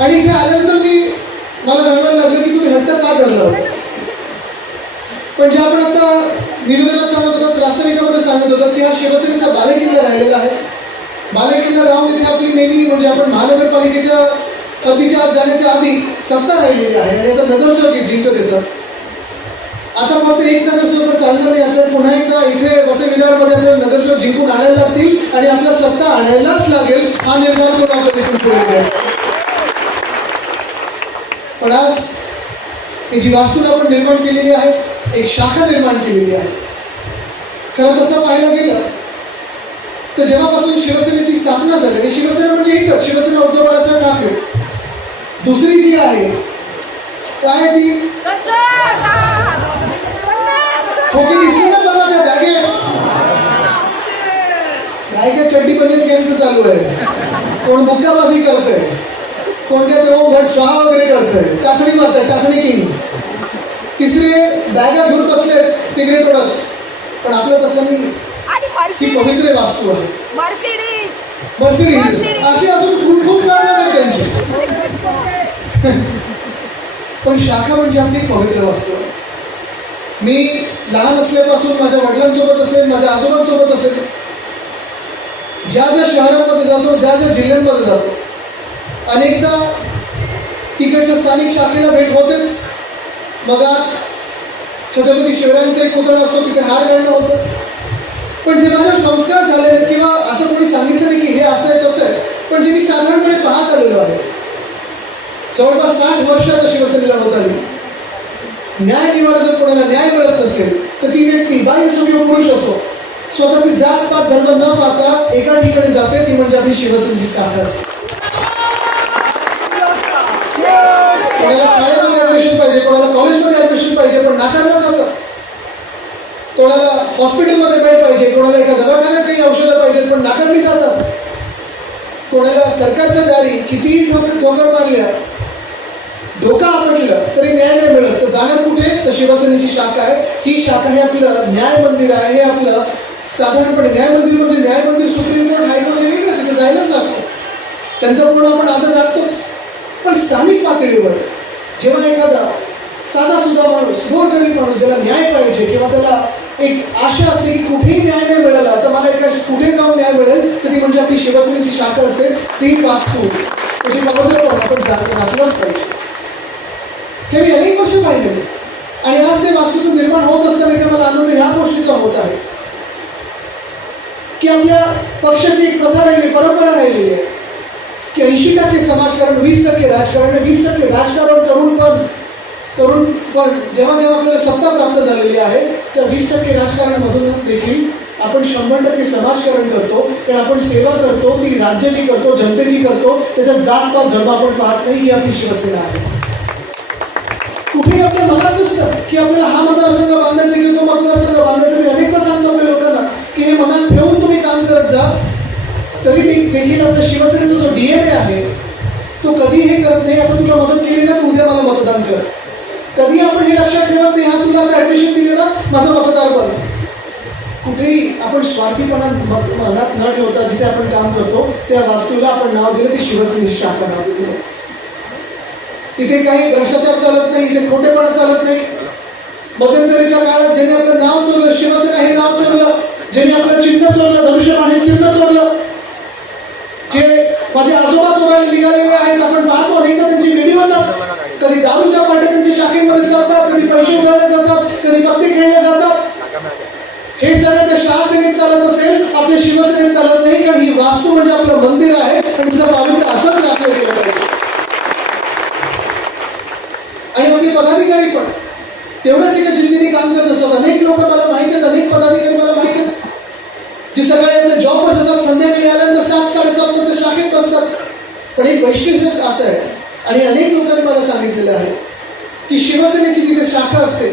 आणि इथे आल्यानंतर मी मला जाणवायला लागलं की तुम्ही हट्ट का करणार पण जे आपण आता निवेदनात सांगत होतात रासायनिकामध्ये सांगत होतात की हा शिवसेनेचा बालेकिल्ला राहिलेला आहे. बालेकिल्ला राहून इथे आपली नेहमी म्हणजे आपण महानगरपालिकेच्या कधीच्या आत जाण्याच्या आधी सत्ता राहिलेली आहे आणि आता नगरसेवक जिंकत येतात. आता फक्त एक नगरसेवक चालणार नाही आपल्याला पुन्हा एकदा इथे वसई विरारमध्ये आपल्याला नगरसेवक जिंकून आणायला लागतील आणि आपला सत्ता आणायलाच लागेल हा निर्धार करून आपण इथून पुढे घ्यायचा. पण आज जी वास्तू आपण निर्माण केलेली आहे एक शाखा निर्माण केलेली आहे. खरं तसं पाहायला गेलं तर जेव्हापासून शिवसेनेची स्थापना झाली आणि शिवसेना म्हणजे एकच शिवसेना उद्धव बाळासाहेब ठाकरे. दुसरी जी आहे काय ती? खोकी जागे. चड्डी बंदच घ्यायचं चालू आहे. कोण मुक्काबाजी करतोय? कोण काय तो भट स्वाहा वगैरे करतंय? टाचणी मारतंय टाचणी किंग तिसरे बॅगा घेऊन बसले सिगरेट ओढत. पण आपलं तसं नाही. ही पवित्र वास्तू आहे. मर्सिडीज अशी अजून खूप खूप कारण आहेत त्यांची. पण शाखा म्हणजे आपली पवित्र वास्तू आहे. मी लहान असल्यापासून माझ्या वडिलांसोबत असेल माझ्या आजोबांसोबत असेल ज्या ज्या शहरांमध्ये जातो ज्या ज्या जिल्ह्यांमध्ये जातो अनेकदा तिकडच्या स्थानिक शाखेला भेट होतेच. मग आज छत्रपती शिवरायांचा एक पुतळा असतो तिथे हार घालणं होतं. पण जे माझे संस्कार झाले किंवा असं कोणी सांगितलं नाही की हे असं आहे तसं आहे पण जे मी साधारणपणे पाहत आलेलो आहे. जवळपास साठ वर्षात शिवसेनेला होत आली. न्याय निवाडा जर कोणाला न्याय मिळत नसेल तर ती व्यक्ती बाई असो किंवा पुरुष असो. स्वतःची जात पात धर्म न पाहता एका ठिकाणी जाते ती म्हणजे आपली शिवसेनेची शाखा असते. कोणाला शाळेमध्ये ऍडमिशन पाहिजे कोणाला कॉलेजमध्ये ऍडमिशन पाहिजे पण नाकारलं जातं कोणाला हॉस्पिटलमध्ये बेड पाहिजे कोणाला एका दवाखान्यात काही औषधं पाहिजे पण नाकारली जातात. कोणाला सरकारच्या दारी कितीही ठोकर ठोकर मारल्या धोका आपटलं तरी न्याय नाही मिळत. तर जाणार कुठे? तर शिवसेनेची शाखा आहे. ही शाखा हे आपलं न्याय मंदिर आहे. हे आपलं साधारणपणे न्याय मंदिर म्हणजे न्याय मंदिर सुप्रीम कोर्ट हायकोर्ट हे वेगळं तिथे जायलाच लागतं. त्यांचा पूर्ण आपण आदर राखतोच. पण स्थानिक पातळीवर जेव्हा एखादा साधा सुद्धा माणूस गोरगरीब माणूस ज्याला न्याय पाहिजे किंवा त्याला एक आशा असते की कुठेही न्याय नाही मिळाला तर मला एका कुठे जाऊन न्याय मिळेल तर ती म्हणजे आपली शिवसेनेची शाखा असते ती वास्तू. त्याची पवित्र आपण जा- राखलंच पाहिजे. हे मी अनेक वर्ष पाहिले. आणि आज ते वास्तूचं निर्माण होत असताना ते मला आनंद ह्या गोष्टीचा होत आहे. की आपल्या पक्षाची एक प्रथा राहिली परंपरा राहिलेली आहे. की ऐंशी टक्के समाजकारण वीस टक्के राजकारण वीस टक्के राजकारण करून पण करून पण जेव्हा जेव्हा आपल्याला सत्ता प्राप्त झालेली आहे त्या वीस टक्के राजकारणामधून देखील आपण शंभर टक्के समाजकारण करतो. कारण आपण सेवा करतो ती राज्याची करतो जनतेची करतो त्याच्यात जात पात धर्म आपण पाहत नाही ही आपली शिवसेना आहे. कुठेही आपल्या मनात नसतं की आपल्याला हा मतदारसंघ बांधायचा किंवा तो मतदारसंघ बांधायचा मी अनेकदा सांगतो आपल्या लोकांना की हे मनात ठेवून तुम्ही काम करत जा तरी मी देखील आपल्या शिवसेनेचा जो डीएनए आहे तो कधी हे करत नाही. आता तुला मदत केली ना उद्या मला मतदान कर. कधी आपण हे लक्षात ठेवत नाही हा तुला आता ऍडमिशन दिले ना माझा मतदार बन. कुठेही आपण स्वार्थीपणा मनात न ठेवता जिथे आपण काम करतो त्या वास्तूला आपण नाव दिलं की शिवसेनेची शाखा नाव दिलं. तिथे काही भ्रष्टाचार चालत नाही इथे खोटेपणा चालत नाही. मध्यंतरीच्या काळात ज्याने आपलं नाव चोरलं शिवसेना ती जे सकाळी आपल्या जॉबवर जातात संध्याकाळी आल्यानंतर सात साडेसात नंतर शाखेत बसतात. पण हे वैशिष्ट्य असं आहे आणि अनेक लोकांनी मला सांगितलेलं आहे की शिवसेनेची जिथे शाखा असते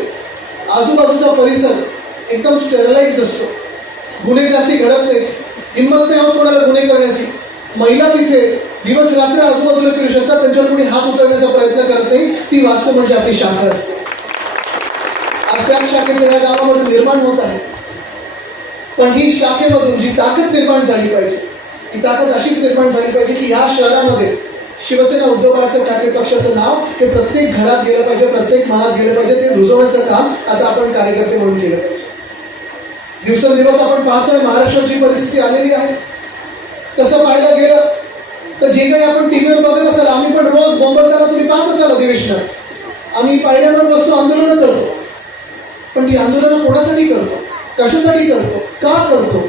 आजूबाजूचा परिसर एकदम स्टेरलाइज असतो. गुन्हे जास्ती घडत नाहीत. हिंमत नाही होत कोणाला गुन्हे करण्याची. महिला तिथे दिवस रात्र आजूबाजूला फिरू शकतात त्यांच्यावर कोणी हात उचलण्याचा प्रयत्न करत नाही ती वास्तव म्हणजे आपली शाखा असते. आज त्याच शाखेचं या गावामध्ये निर्माण होत आहे. पण ही शाखेमधून जी ताकद निर्माण झाली पाहिजे ती ताकद अशीच निर्माण झाली पाहिजे की या शहरामध्ये शिवसेना उद्धव बाळासाहेब ठाकरे पक्षाचं नाव हे प्रत्येक घरात गेलं पाहिजे प्रत्येक मनात गेलं पाहिजे ते रुजवण्याचं काम आता आपण कार्यकर्ते म्हणून केलं पाहिजे. दिवसेंदिवस आपण पाहतोय महाराष्ट्राची परिस्थिती आलेली आहे. तसं पाहायला गेलं तर जे काही आपण टीव्हीवर बघत असाल आम्ही पण रोज बोंबलताना तुम्ही पाहत असाल अधिवेशनात. आम्ही पायऱ्यांवर बसतो आंदोलनं करतो. पण ती आंदोलनं कोणासाठी करतो? कशासाठी करतो? का करतो?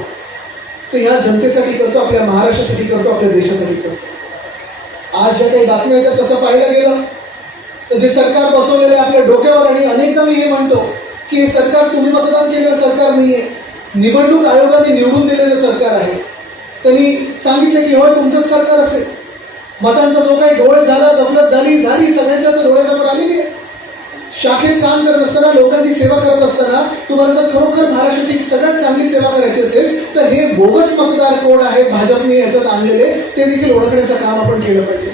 तर ह्या जनतेसाठी करतो आपल्या महाराष्ट्रासाठी करतो आपल्या देशासाठी करतो. आज ज्या काही बातम्या येतात तसं पाहायला गेलं. तर जे सरकार बसवलेलं आपल्या डोक्यावर आणि अनेकदा मी हे म्हणतो की हे सरकार तुम्ही मतदान केलेलं सरकार नाही आहे निवडणूक आयोगाने निवडून दिलेलं सरकार आहे. त्यांनी सांगितलं की होय तुमचंच सरकार असेल. मतांचा जो काही डोळे झाला दफलत झाली झाली सगळ्यांच्या तर डोळ्यासमोर आलेली आहे. शाखेत काम करत असताना लोकांची सेवा करत असताना तुम्हाला जर खरोखर महाराष्ट्राची सगळ्यात चांगली सेवा करायची असेल तर हे बोगस मतदार कोण आहे भाजपने याच्यात आणलेले ते देखील ओळखण्याचं काम आपण केलं पाहिजे.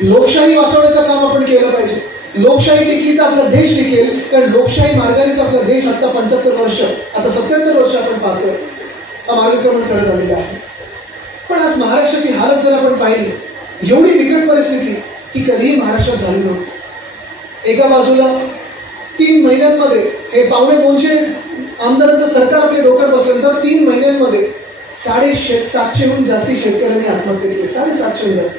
लोकशाही वाचवण्याचं काम आपण केलं पाहिजे. लोकशाही टिकली तर आपला देश टिकेल कारण लोकशाही मार्गानेच आपला देश आता पंच्याहत्तर वर्ष आता सत्याहत्तर वर्ष आपण पाहतोय. हा मार्गक्रमण करत आलेला आहे. पण आज महाराष्ट्राची हालत जर आपण पाहिली एवढी बिकट परिस्थिती ही कधीही महाराष्ट्रात झाली नव्हती. एका बाजूला तीन महिन्यांमध्ये हे पावणे दोनशे आमदारांचं सरकार आपल्या डोक्यात बसल्यानंतर तीन महिन्यांमध्ये साडे सातशेहून जास्ती शेतकऱ्यांनी आत्महत्या केली. साडेसातशेहून जास्त.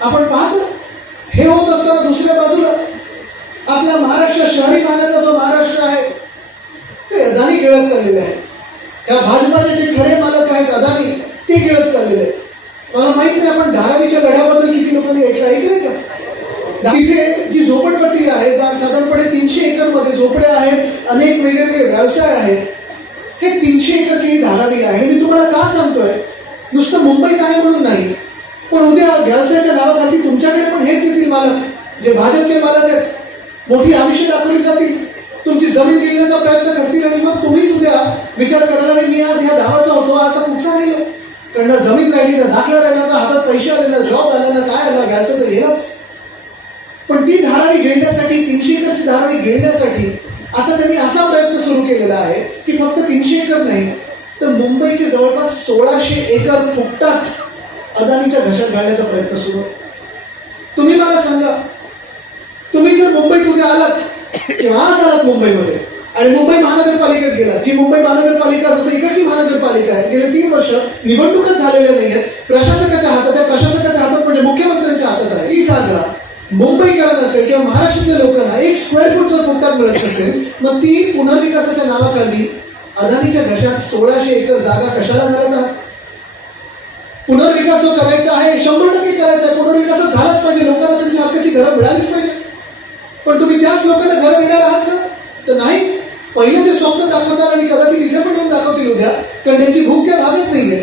आपण पाहतो हे होत असताना दुसऱ्या बाजूला आपला महाराष्ट्र शहरी भागाचा जो महाराष्ट्र आहे ते अदानी गिळत चाललेले आहेत. या भाजपाचे जे खरे मालक आहेत अदानी ते गिळत चाललेले आहेत. मला माहीत नाही आपण धारावीच्या लढ्याबद्दल किती लोकांनी ऐकलं ऐकलंय का? तिथे जी झोपडपट्टी आहे साधारणपणे तीनशे एकरमध्ये झोपडे आहेत अनेक वेगवेगळे व्यवसाय आहेत. हे तीनशे एकरची ही धारावी आहे. मी तुम्हाला का सांगतोय? नुसतं मुंबईत आहे म्हणून नाही. पण उद्या व्यवसायाच्या नावाखाली तुमच्याकडे पण हेच येतील मालक. जे भाजपचे मालक आहेत. मोठी आयुष्य दाखवली जातील. तुमची जमीन गिळण्याचा प्रयत्न करतील आणि मग तुम्हीच उद्या विचार करणार आहे, मी आज ह्या गावाचा होतो आता कुठचा राहिलो कारण जमीन राहिली ना दाखला राहिला ना हातात पैसे आले ना जॉब आला ना काय आला घ्यायचं तर हेच पण ती धारावी घेण्यासाठी तीनशे एकरची धारावी घेण्यासाठी आता त्यांनी असा प्रयत्न सुरू केलेला आहे की फक्त तीनशे एकर नाही तर मुंबईचे जवळपास सोळाशे एकर फुकटात अदानीच्या घशात घालण्याचा प्रयत्न सुरू आहे. तुम्ही मला सांगा तुम्ही जर मुंबईत उद्या आलात किंवा आज आलात मुंबईमध्ये आणि मुंबई महानगरपालिकेत गेला जी मुंबई महानगरपालिका जसं इकडची महानगरपालिका आहे गेले तीन वर्ष निवडणुकच झालेल्या नाही आहेत प्रशासकाच्या हातात आहे प्रशासकाच्या हातात म्हणजे मुख्यमंत्र्यांच्या हातात आहे. ती जागा मुंबईकरांना असेल किंवा महाराष्ट्रातल्या लोकांना एक स्क्वेअर फूट जर फुकटात मिळत असेल मग ती पुनर्विकासाच्या नावाखाली अदानीच्या घशात सोळाशे एकर जागा कशाला घालत पुनर्विकास करायचा आहे शंभर टक्के करायचा आहे. पुनर्विकास झालाच पाहिजे. लोकांना त्यांच्या हक्काची घरं मिळालीच पाहिजे. पण तुम्ही त्याच लोकांना घरं मिळणार आहात का? तर नाही. पहिले जे स्वप्न दाखवतात आणि कदाचित इथे पण येऊन दाखवतील उद्या कारण त्यांची भूक काय भागत नाहीये.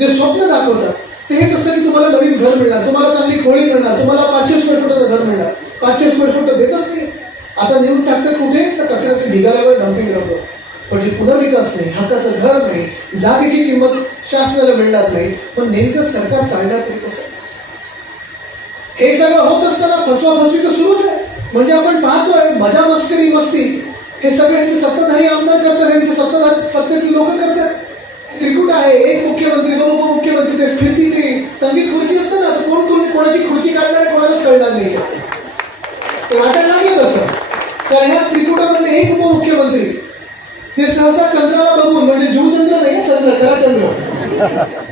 जे स्वप्न दाखवतात ते हेच असतं की तुम्हाला नवीन घर मिळणार तुम्हाला चांगली खोळी मिळणार तुम्हाला पाचशे स्क्वेअर फुटाचं घर मिळणार पाचशे स्क्वेअर फुट देतच नाही. आता नेऊन टाकतात कुठे? तर कचऱ्याचं ढिगाऱ्यावर डम्पिंग ग्राउंडवर पण जे पुनर्विकास नाही. हक्काचं घर नाही. जागेची किंमत शासनाला मिळणार नाही. पण नेमकं सरकार चालणार तरी कसं? हे सगळं होत असताना फसवाफसवी तर सुरूच आहे. म्हणजे आपण पाहतोय मजा मस्करी मस्ती. हे सगळ्यांचे सत्ताधारी आमदार करतात यांचे सत्ताधारी सत्तेतली लोक करतात. त्रिकुट आहे. एक मुख्यमंत्री दोन उपमुख्यमंत्री ते फिरती ते. संगीत खुर्ची असतं ना कोण कोण कोणाची खुर्ची काढणार कोणालाच कळणार नाही. वाटायला लागेल असं कारण ह्या त्रिकुटामध्ये एक उपमुख्यमंत्री. ते सहसा चंद्राला बघून म्हणजे जीवचंद्र नाही चंद्र खरा चंद्र.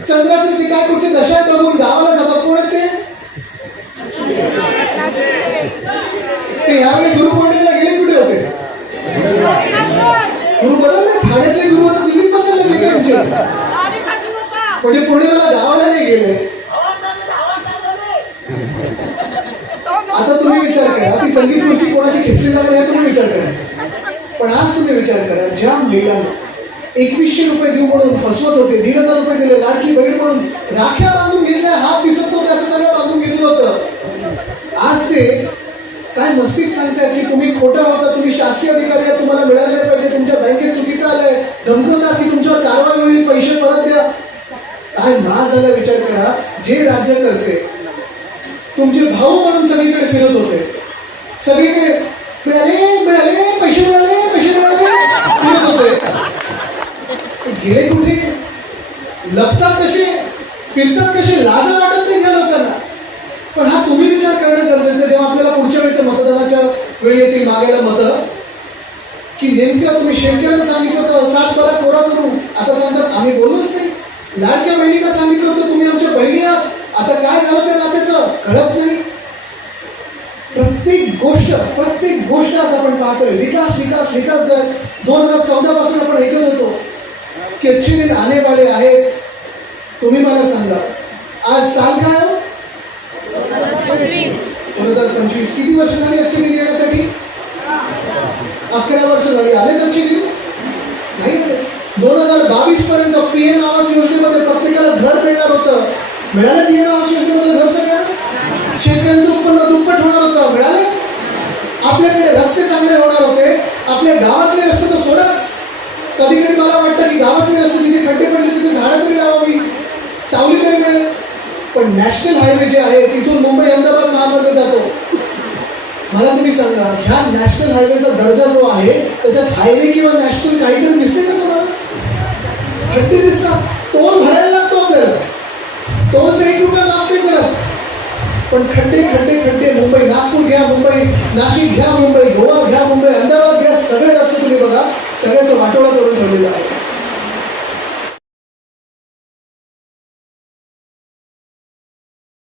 चंद्राचे जे काय कुठचे दशा आहेत बघून गावाला जातात कोण आहेत ते ते यावेळी गुरुपौर्णिमेला गेले कुठे होते गुरु बदलले ठाण्यातले गुरु आता दिल्लीत बसायला लागले का यांचे म्हणजे पौर्णिमेला गावाला नाही गेले आता तुम्ही विचार करा ती संगीत खुर्ची कोणाची खेचली जाणार आहे तुम्ही विचार करा पण आज तुम्ही विचार करा. ज्या महिलांना एकवीसशे रुपये देऊ म्हणून फसवत होते दीड हजार रुपये दिले लाडकी बहीण म्हणून राख्या बांधून घेतल्या हात दिसत होते असं सगळं बांधून घेतलं होतं. आज ते काय मस्तीत सांगताय की तुम्ही खोटा होता तुम्ही शासकीय अधिकारी आहे तुम्हाला मिळाले पाहिजे तुमच्या बँकेत चुकीचं आलंय धमकवता की तुमच्यावर कारवाई होईल पैसे परत द्या. काय ना झाला विचार करा. जे राज्य करते तुमचे भाऊ म्हणून सगळीकडे फिरत होते. सगळीकडे मिळाले मिळाले मिळाले पैसे मिळाले. फिरत होते गेले कुठे? लपतात कसे? फिरतात कसे? लाजा वाटत नाही त्या लोकांना? पण हा तुम्ही विचार करणं गरजेचं आहे. जेव्हा आपल्याला पुढच्या वेळी मतदानाच्या वेळी येतील मागायला मतं. की नेमकं तुम्ही शेतकऱ्यांना सांगितलं होतं सात बारा कोरा करू आता सांगतात आम्ही बोलूच नाही. लाडक्या बहिणीला सांगितलं होतं तुम्ही आमच्या बहिणी आहात. आता काय झालं त्या नात्याचं? कळत नाही. प्रत्येक गोष्ट प्रत्येक गोष्ट आज आपण पाहतोय. विकास विकास विकास जर दोन हजार चौदा पासून आपण ऐकत होतो की अच्छे आणे वाले आहेत. तुम्ही मला सांगा आज साल काय हो? दोन हजार पंचवीस. किती वर्ष झाली अच्छे येण्यासाठी? अकरा वर्ष झाली. आले अच्छे नाही दोन हजार बावीस पर्यंत पीएम आवास योजनेमध्ये प्रत्येकाला घर मिळणार होतं. मिळालं पीएम आवास योजनेमध्ये घर पण नॅशनल हायवे जे आहे तिथून मुंबई अहमदाबाद महामार्ग जातो. मला तुम्ही सांगा ह्या नॅशनल हायवेचा दर्जा जो आहे त्याच्यात हायवे किंवा नॅशनल काहीतरी दिसते का तुम्हाला? शक्य दिसतात टोल भरायला तो मिळत टोलचे एक रुपया लागते करत. पण खड्डे खड्डे खड्डे मुंबई नागपूर घ्या मुंबई नाशिक घ्या मुंबई गोवा घ्या मुंबई अहमदाबाद घ्या सगळे रस्ते तुम्ही बघा सगळ्याचं वाटोळा करून ठेवलेलं आहे.